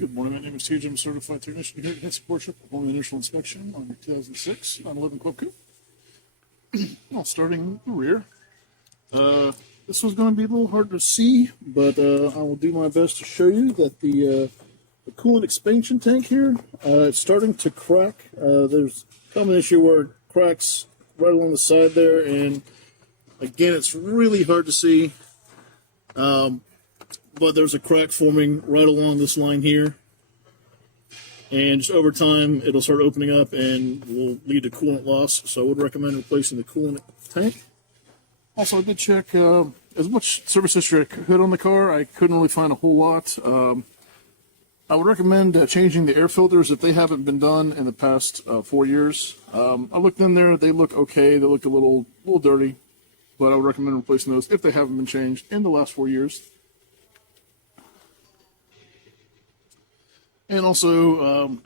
Good morning, my name is TJ. I'm a certified technician here at Porsche. Performing the initial inspection on your 2006 911 Club Coupe. Well, starting in the rear. This was going to be a little hard to see, but I will do my best to show you that the coolant expansion tank here, it's starting to crack. There's a common issue where it cracks right along the side there, and again, it's really hard to see. But there's a crack forming right along this line here, and just over time it'll start opening up and will lead to coolant loss. So I would recommend replacing the coolant tank. Also, I did check as much service history I could on the car. I couldn't really find a whole lot. I would recommend changing the air filters if they haven't been done in the past 4 years. I looked in there; they look okay. They look a little dirty, but I would recommend replacing those if they haven't been changed in the last 4 years. And also,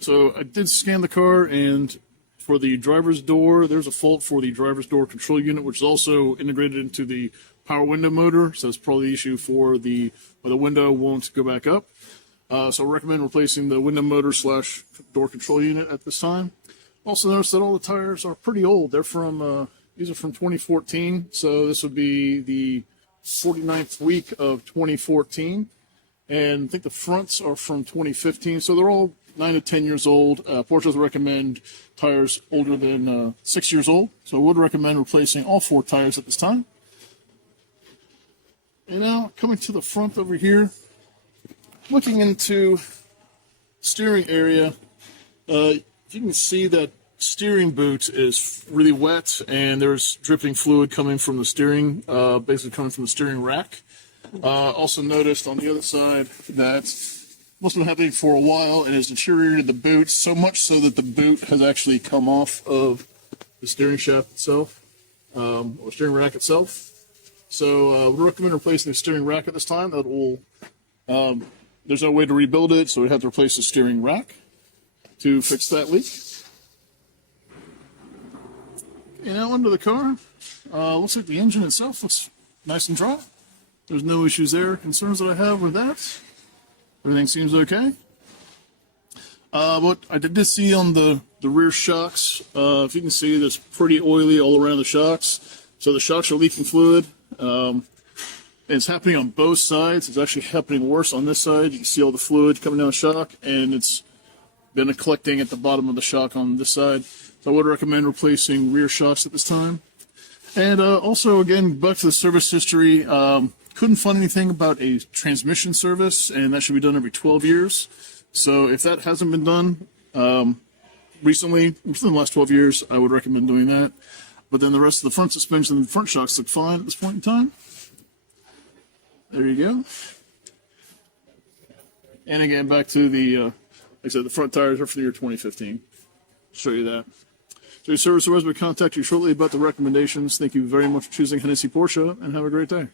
so I did scan the car, and for the driver's door, there's a fault for the driver's door control unit, which is also integrated into the power window motor. So it's probably the issue for the window won't go back up. So I recommend replacing the window motor / door control unit at this time. Also notice that all the tires are pretty old. They're from these are from 2014. So this would be the 49th week of 2014. And I think the fronts are from 2015, so they're all 9 to 10 years old. Porsche does recommend tires older than 6 years old, so I would recommend replacing all 4 tires at this time. And now, coming to the front over here, looking into steering area, you can see that steering boot is really wet, and there's dripping fluid coming from the steering, basically coming from the steering rack. Also noticed on the other side that must have been happening for a while and has deteriorated the boot so much so that the boot has actually come off of the steering shaft itself, or steering rack itself. So I would recommend replacing the steering rack at this time. That will, there's no way to rebuild it, so we have to replace the steering rack to fix that leak. And now under the car, looks like the engine itself looks nice and dry. There's no issues there. Concerns that I have with that. Everything seems okay. What I did see on the rear shocks, if you can see, there's pretty oily all around the shocks. So the shocks are leaking fluid. And it's happening on both sides. It's actually happening worse on this side. You can see all the fluid coming down the shock, and it's been collecting at the bottom of the shock on this side. So I would recommend replacing rear shocks at this time. And also, again, back to the service history. Couldn't find anything about a transmission service, and that should be done every 12 years. So if that hasn't been done recently, within the last 12 years, I would recommend doing that. But then the rest of the front suspension and the front shocks look fine at this point in time. There you go. And again, back to the, like I said, the front tires are for the year 2015. Show you that. So your service will contact you shortly about the recommendations. Thank you very much for choosing Hennessy Porsche, and have a great day.